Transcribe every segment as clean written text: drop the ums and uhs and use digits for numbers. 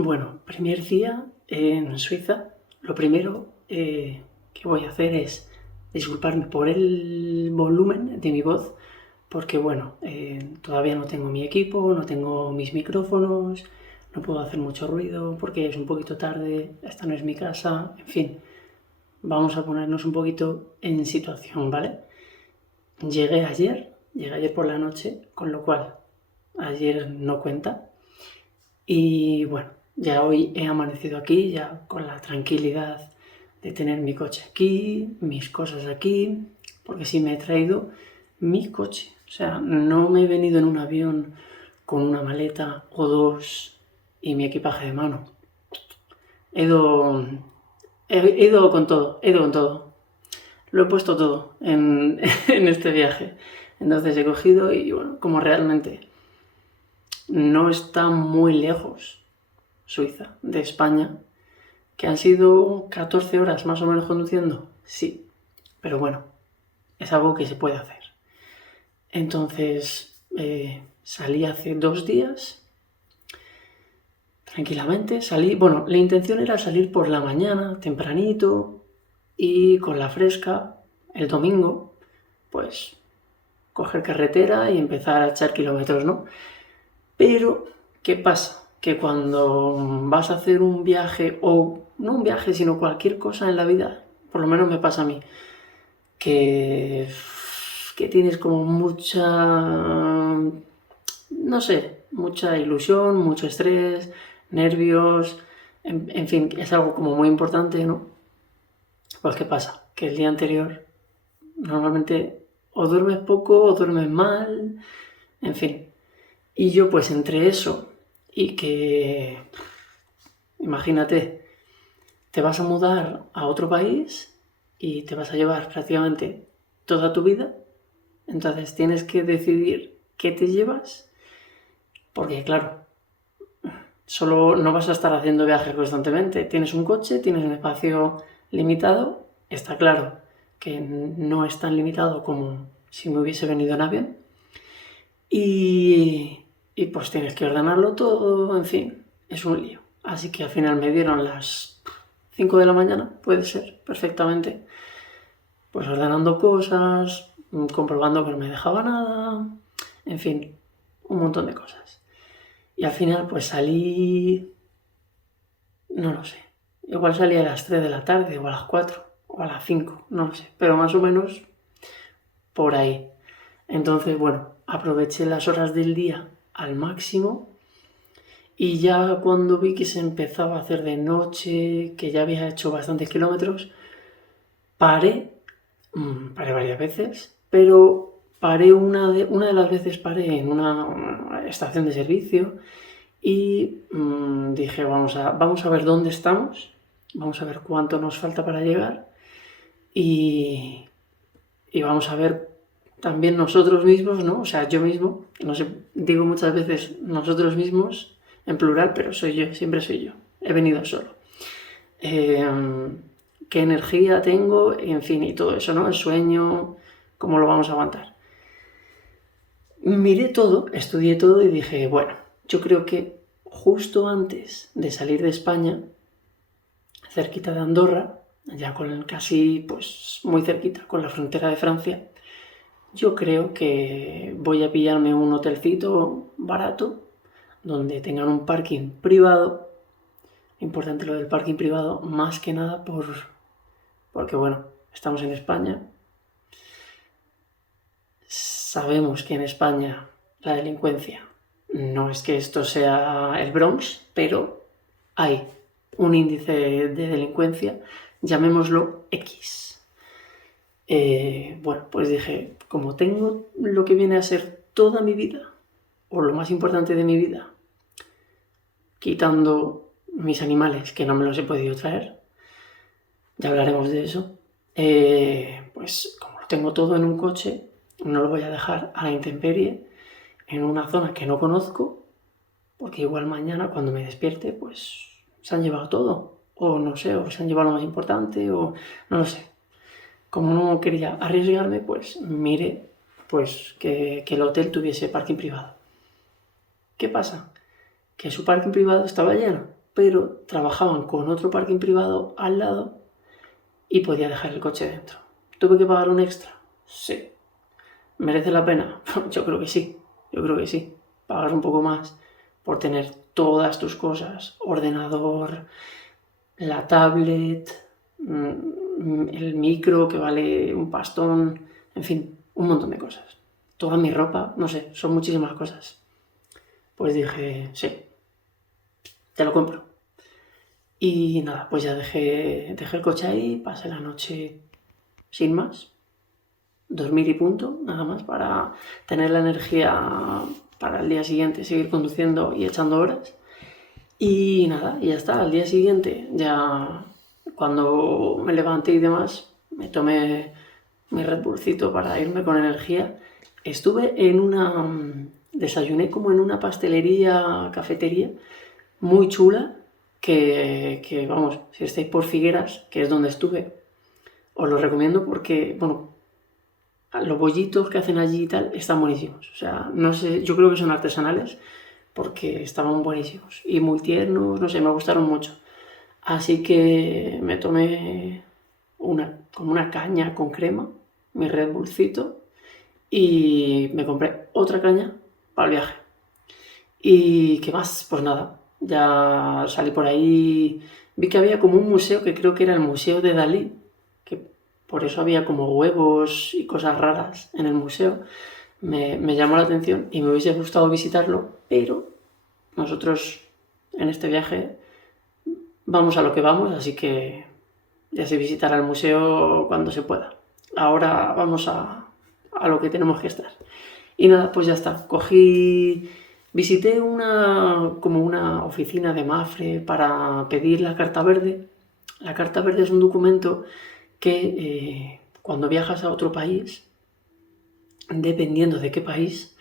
Bueno, primer día en Suiza. Lo primero que voy a hacer es disculparme por el volumen de mi voz, porque bueno, todavía no tengo mi equipo, no tengo mis micrófonos, no puedo hacer mucho ruido porque es un poquito tarde, esta no es mi casa, en fin, vamos a ponernos un poquito en situación, ¿vale? Llegué ayer por la noche, con lo cual ayer no cuenta. Y bueno, ya hoy he amanecido aquí, ya con la tranquilidad de tener mi coche aquí, mis cosas aquí, porque sí me he traído mi coche. O sea, no me he venido en un avión con una maleta o dos y mi equipaje de mano. He ido, he ido con todo, he ido con todo. Lo he puesto todo en este viaje. Entonces he cogido y bueno, como realmente no está muy lejos Suiza de España, que han sido 14 horas más o menos conduciendo, sí, pero bueno, es algo que se puede hacer. Entonces salí hace 2 días, tranquilamente, bueno, la intención era salir por la mañana, tempranito, y con la fresca, el domingo, pues coger carretera y empezar a echar kilómetros, ¿no? Pero, ¿qué pasa? Que cuando vas a hacer un viaje, o no un viaje, sino cualquier cosa en la vida, por lo menos me pasa a mí, que tienes como mucha, no sé, mucha ilusión, mucho estrés, nervios, en fin, es algo como muy importante, ¿no? Pues ¿qué pasa? Que el día anterior normalmente o duermes poco o duermes mal, en fin. Y yo pues entre eso y que, imagínate, te vas a mudar a otro país y te vas a llevar prácticamente toda tu vida, entonces tienes que decidir qué te llevas, porque claro, solo no vas a estar haciendo viajes constantemente, tienes un coche, tienes un espacio limitado, está claro que no es tan limitado como si me hubiese venido en avión, y pues tienes que ordenarlo todo, en fin, es un lío. Así que al final me dieron las 5 de la mañana, puede ser, perfectamente, pues ordenando cosas, comprobando que no me dejaba nada, en fin, un montón de cosas. Y al final pues salí, no lo sé, igual salí a las 3 de la tarde o a las 4 o a las 5, no lo sé, pero más o menos por ahí. Entonces, bueno, aproveché las horas del día al máximo y ya cuando vi que se empezaba a hacer de noche, que ya había hecho bastantes kilómetros, paré, paré varias veces, pero paré una de las veces paré en una estación de servicio y dije, vamos a ver dónde estamos, vamos a ver cuánto nos falta para llegar y vamos a ver también nosotros mismos, ¿no? O sea, yo mismo, no sé, digo muchas veces nosotros mismos en plural, pero soy yo, siempre soy yo. He venido solo. ¿Qué energía tengo? En fin, y todo eso, ¿no? El sueño, cómo lo vamos a aguantar. Miré todo, estudié todo y dije, bueno, yo creo que justo antes de salir de España, cerquita de Andorra, ya con casi, pues muy cerquita, con la frontera de Francia, yo creo que voy a pillarme un hotelcito barato donde tengan un parking privado. Importante lo del parking privado, más que nada porque bueno, estamos en España. Sabemos que en España la delincuencia no es que esto sea el Bronx, pero hay un índice de delincuencia, llamémoslo X. Bueno, pues dije, como tengo lo que viene a ser toda mi vida, o lo más importante de mi vida, quitando mis animales, que no me los he podido traer, ya hablaremos de eso, pues como lo tengo todo en un coche, no lo voy a dejar a la intemperie, en una zona que no conozco, porque igual mañana cuando me despierte, pues se han llevado todo, o no sé, o se han llevado lo más importante, o no lo sé. Como no quería arriesgarme, pues miré pues, que el hotel tuviese parking privado. ¿Qué pasa? Que su parking privado estaba lleno, pero trabajaban con otro parking privado al lado y podía dejar el coche dentro. ¿Tuve que pagar un extra? Sí. ¿Merece la pena? Yo creo que sí. Pagar un poco más por tener todas tus cosas, ordenador, la tablet, el micro que vale un pastón, en fin, un montón de cosas. Toda mi ropa, no sé, son muchísimas cosas. Pues dije, sí, te lo compro. Y nada, pues ya dejé el coche ahí, pasé la noche sin más, dormir y punto, nada más, para tener la energía para el día siguiente seguir conduciendo y echando horas. Y nada, y ya está, al día siguiente ya cuando me levanté y demás, me tomé mi Red Bullcito para irme con energía. Estuve en desayuné como en una pastelería, cafetería, muy chula, que vamos, si estáis por Figueras, que es donde estuve, os lo recomiendo porque, bueno, los bollitos que hacen allí y tal están buenísimos. O sea, no sé, yo creo que son artesanales porque estaban buenísimos y muy tiernos, no sé, me gustaron mucho. Así que me tomé como una caña con crema, mi Red Bullcito, y me compré otra caña para el viaje. ¿Y qué más? Pues nada, ya salí por ahí, vi que había como un museo que creo que era el Museo de Dalí, que por eso había como huevos y cosas raras en el museo. Me llamó la atención y me hubiese gustado visitarlo, pero nosotros en este viaje vamos a lo que vamos, así que ya se visitará el museo cuando se pueda. Ahora vamos a lo que tenemos que estar. Y nada, pues ya está. Visité como una oficina de Mafre para pedir la carta verde. La carta verde es un documento que cuando viajas a otro país, dependiendo de qué país,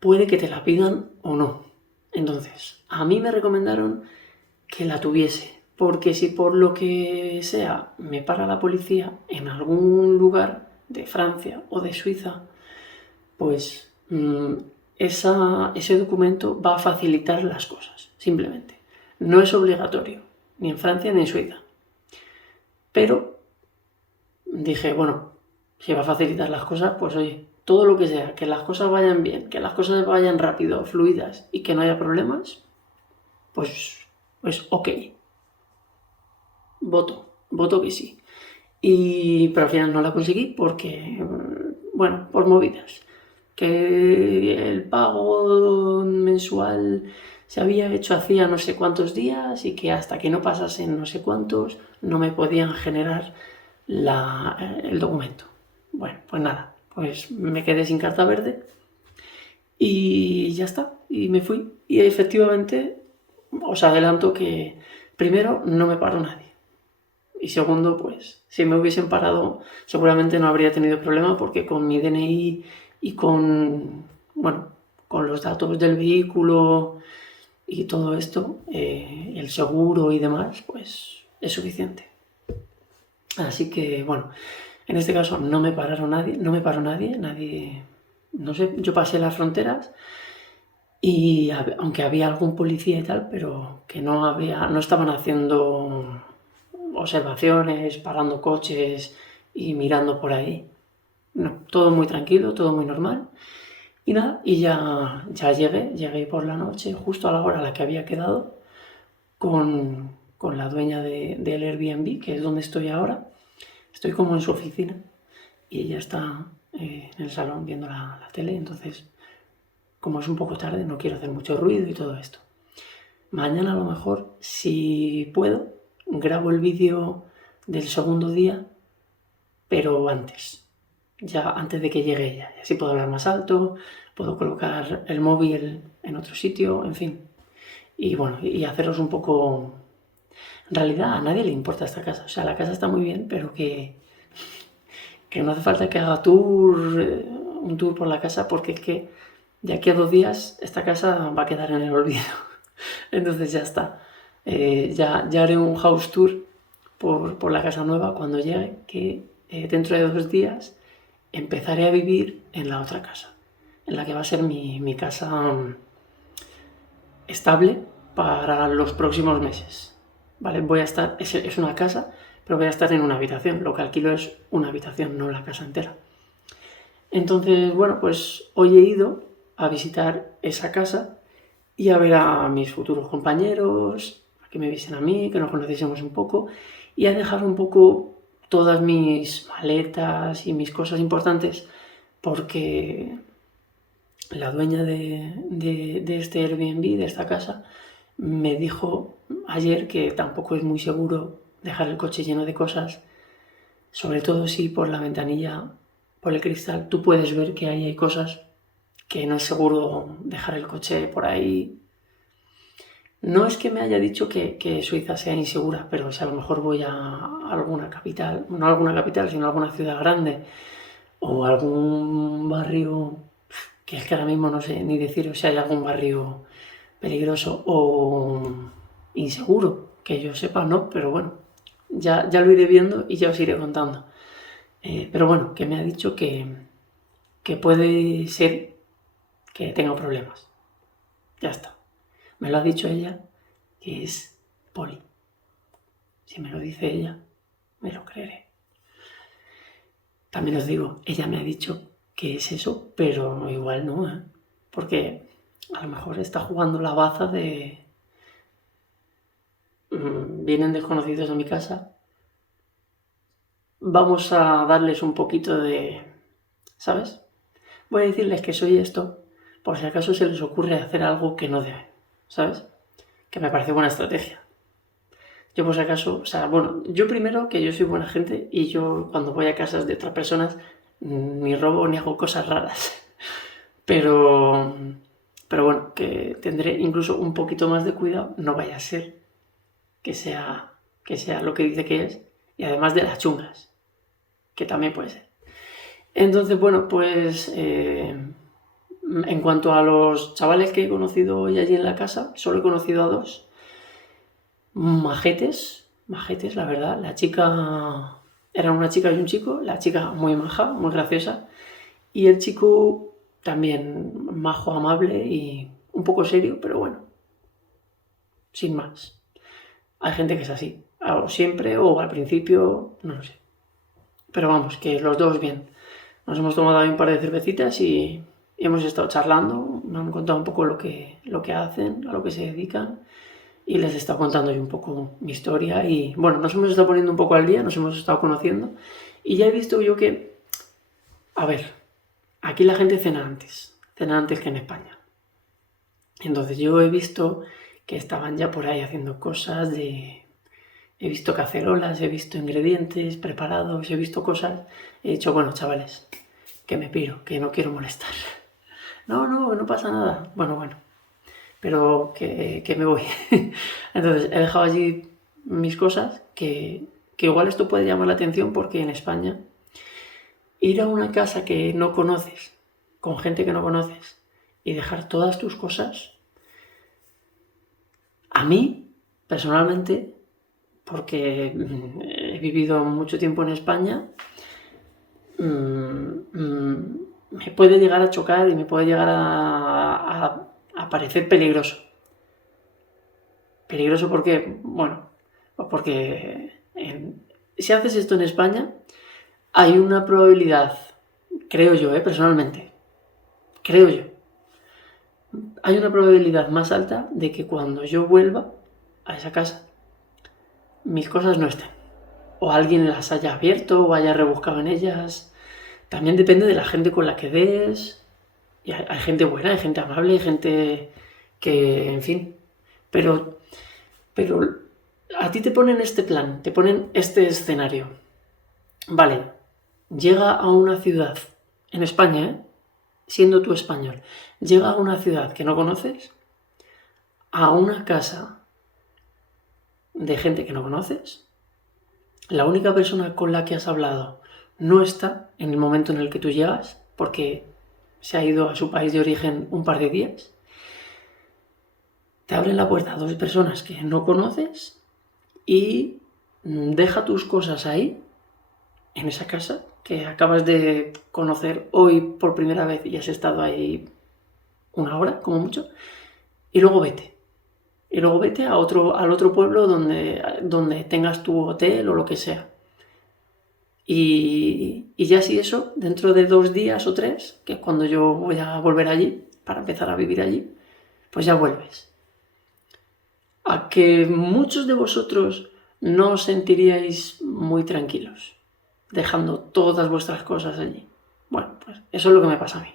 puede que te la pidan o no. Entonces, a mí me recomendaron que la tuviese, porque si por lo que sea me para la policía en algún lugar de Francia o de Suiza, pues ese documento va a facilitar las cosas, simplemente. No es obligatorio, ni en Francia ni en Suiza. Pero dije, bueno, si va a facilitar las cosas, pues oye, todo lo que sea, que las cosas vayan bien, que las cosas vayan rápido, fluidas y que no haya problemas, pues ok. Voto que sí. Pero al final no la conseguí porque, bueno, por movidas. Que el pago mensual se había hecho hacía no sé cuántos días y que hasta que no pasasen no sé cuántos no me podían generar el documento. Bueno, pues nada, pues me quedé sin carta verde y ya está, y me fui. Y efectivamente os adelanto que primero no me paró nadie. Y segundo, pues si me hubiesen parado seguramente no habría tenido problema porque con mi DNI y con los datos del vehículo y todo esto, el seguro y demás, pues es suficiente. Así que bueno, en este caso no me paró nadie, no sé, yo pasé las fronteras y aunque había algún policía y tal, pero que no estaban haciendo observaciones, parando coches y mirando por ahí. No, todo muy tranquilo, todo muy normal. Y nada, y ya llegué por la noche, justo a la hora a la que había quedado, con la dueña del Airbnb, que es donde estoy ahora. Estoy como en su oficina y ella está en el salón viendo la tele, entonces, como es un poco tarde, no quiero hacer mucho ruido y todo esto. Mañana a lo mejor, si puedo, grabo el vídeo del segundo día, pero ya antes de que llegue ella. Y así puedo hablar más alto, puedo colocar el móvil en otro sitio, en fin. Y bueno, y haceros un poco... En realidad a nadie le importa esta casa. O sea, la casa está muy bien, pero que no hace falta que haga un tour por la casa, porque es que de aquí a 2 días esta casa va a quedar en el olvido. Entonces ya está. Ya haré un house tour por la casa nueva cuando llegue, que dentro de 2 días empezaré a vivir en la otra casa, en la que va a ser mi casa estable para los próximos meses, ¿vale? Voy a estar, es una casa, pero voy a estar en una habitación. Lo que alquilo es una habitación, no la casa entera. Entonces, bueno, pues hoy he ido a visitar esa casa y a ver a mis futuros compañeros, a que me viesen a mí, que nos conociésemos un poco, y a dejar un poco todas mis maletas y mis cosas importantes, porque la dueña de este Airbnb, de esta casa, me dijo ayer que tampoco es muy seguro dejar el coche lleno de cosas, sobre todo si por la ventanilla, por el cristal, tú puedes ver que ahí hay cosas que no es seguro dejar el coche por ahí. No es que me haya dicho que Suiza sea insegura, pero si a lo mejor voy a alguna capital, no a alguna capital, sino a alguna ciudad grande o algún barrio, que es que ahora mismo no sé ni deciros si hay algún barrio peligroso o inseguro, que yo sepa, no, pero bueno, ya lo iré viendo y ya os iré contando. Pero bueno, que me ha dicho que puede ser que tenga problemas. Ya está. Me lo ha dicho ella, que es poli. Si me lo dice ella, me lo creeré. También os digo, ella me ha dicho que es eso, pero igual no, ¿eh? Porque a lo mejor está jugando la baza de... vienen desconocidos a mi casa, vamos a darles un poquito de... ¿sabes? Voy a decirles que soy esto, por si acaso se les ocurre hacer algo que no deben, ¿sabes? Que me parece buena estrategia. Yo por si acaso, o sea, bueno, yo primero que yo soy buena gente y yo cuando voy a casas de otras personas ni robo ni hago cosas raras. Pero bueno, que tendré incluso un poquito más de cuidado, no vaya a ser que sea lo que dice que es, y además de las chungas, que también puede ser. Entonces, bueno, pues en cuanto a los chavales que he conocido hoy allí en la casa, solo he conocido a 2. Majetes, la verdad. La chica era una chica y un chico, la chica muy maja, muy graciosa, y el chico también majo, amable y un poco serio, pero bueno, sin más. Hay gente que es así, o siempre o al principio, no lo sé. Pero vamos, que los dos bien. Nos hemos tomado ahí un par de cervecitas y hemos estado charlando, me han contado un poco lo que hacen, a lo que se dedican, y les he estado contando yo un poco mi historia y bueno, nos hemos estado poniendo un poco al día, nos hemos estado conociendo y ya he visto yo que, a ver, aquí la gente cena antes que en España. Entonces yo he visto que estaban ya por ahí haciendo cosas de... He visto cacerolas, he visto ingredientes preparados, he visto cosas. He dicho, bueno, chavales, que me piro, que no quiero molestar. No pasa nada. Bueno, pero que me voy. Entonces he dejado allí mis cosas, que igual esto puede llamar la atención porque en España ir a una casa que no conoces, con gente que no conoces, y dejar todas tus cosas, a mí, personalmente, porque he vivido mucho tiempo en España, me puede llegar a chocar y me puede llegar a parecer peligroso. Peligroso porque, bueno, porque si haces esto en España, hay una probabilidad, creo yo, personalmente, creo yo, hay una probabilidad más alta de que cuando yo vuelva a esa casa, mis cosas no estén. O alguien las haya abierto o haya rebuscado en ellas. También depende de la gente con la que des. Y hay gente buena, hay gente amable, hay gente que, en fin. Pero a ti te ponen este plan, te ponen este escenario. Vale, llega a una ciudad, en España, siendo tú español, llega a una ciudad que no conoces, a una casa de gente que no conoces, la única persona con la que has hablado no está en el momento en el que tú llegas, porque se ha ido a su país de origen un par de días, te abren la puerta a 2 personas que no conoces y deja tus cosas ahí, en esa casa que acabas de conocer hoy por primera vez y has estado ahí 1 hora, como mucho, y luego vete. y luego vete al otro pueblo donde tengas tu hotel o lo que sea. Y ya si eso, dentro de 2 días o 3, que es cuando yo voy a volver allí, para empezar a vivir allí, pues ya vuelves. A que muchos de vosotros no os sentiríais muy tranquilos, dejando todas vuestras cosas allí. Bueno, pues eso es lo que me pasa a mí.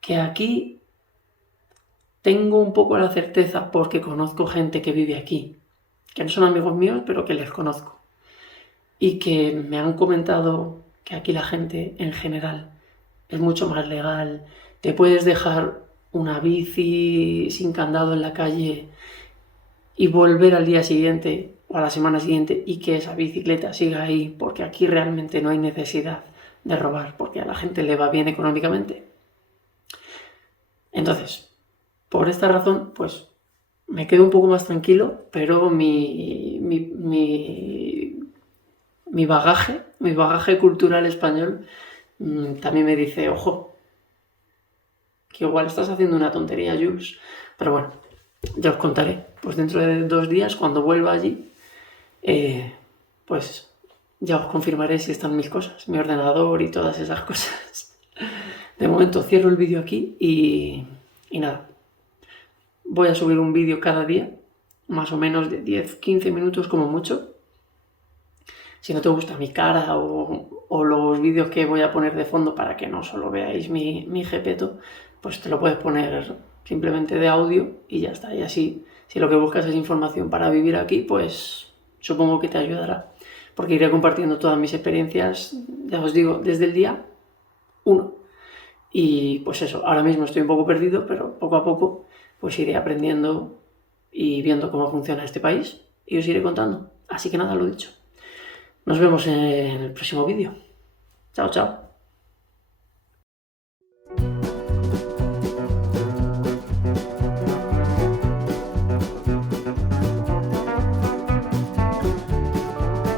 Que aquí tengo un poco la certeza, porque conozco gente que vive aquí, que no son amigos míos, pero que les conozco, y que me han comentado que aquí la gente en general es mucho más legal. Te puedes dejar una bici sin candado en la calle y volver al día siguiente o a la semana siguiente y que esa bicicleta siga ahí, porque aquí realmente no hay necesidad de robar, porque a la gente le va bien económicamente. Entonces, por esta razón, pues me quedo un poco más tranquilo, pero mi bagaje cultural español también me dice, ojo, que igual estás haciendo una tontería, Jules. Pero bueno, ya os contaré. Pues dentro de 2 días, cuando vuelva allí, pues ya os confirmaré si están mis cosas, mi ordenador y todas esas cosas. De momento cierro el vídeo aquí y nada. Voy a subir un vídeo cada día, más o menos de 10-15 minutos como mucho. Si no te gusta mi cara o los vídeos que voy a poner de fondo para que no solo veáis mi jepeto, pues te lo puedes poner simplemente de audio y ya está. Y así, si lo que buscas es información para vivir aquí, pues supongo que te ayudará. Porque iré compartiendo todas mis experiencias, ya os digo, desde el día 1. Y pues eso, ahora mismo estoy un poco perdido, pero poco a poco pues iré aprendiendo y viendo cómo funciona este país y os iré contando. Así que nada, lo dicho. Nos vemos en el próximo vídeo. Chao, chao.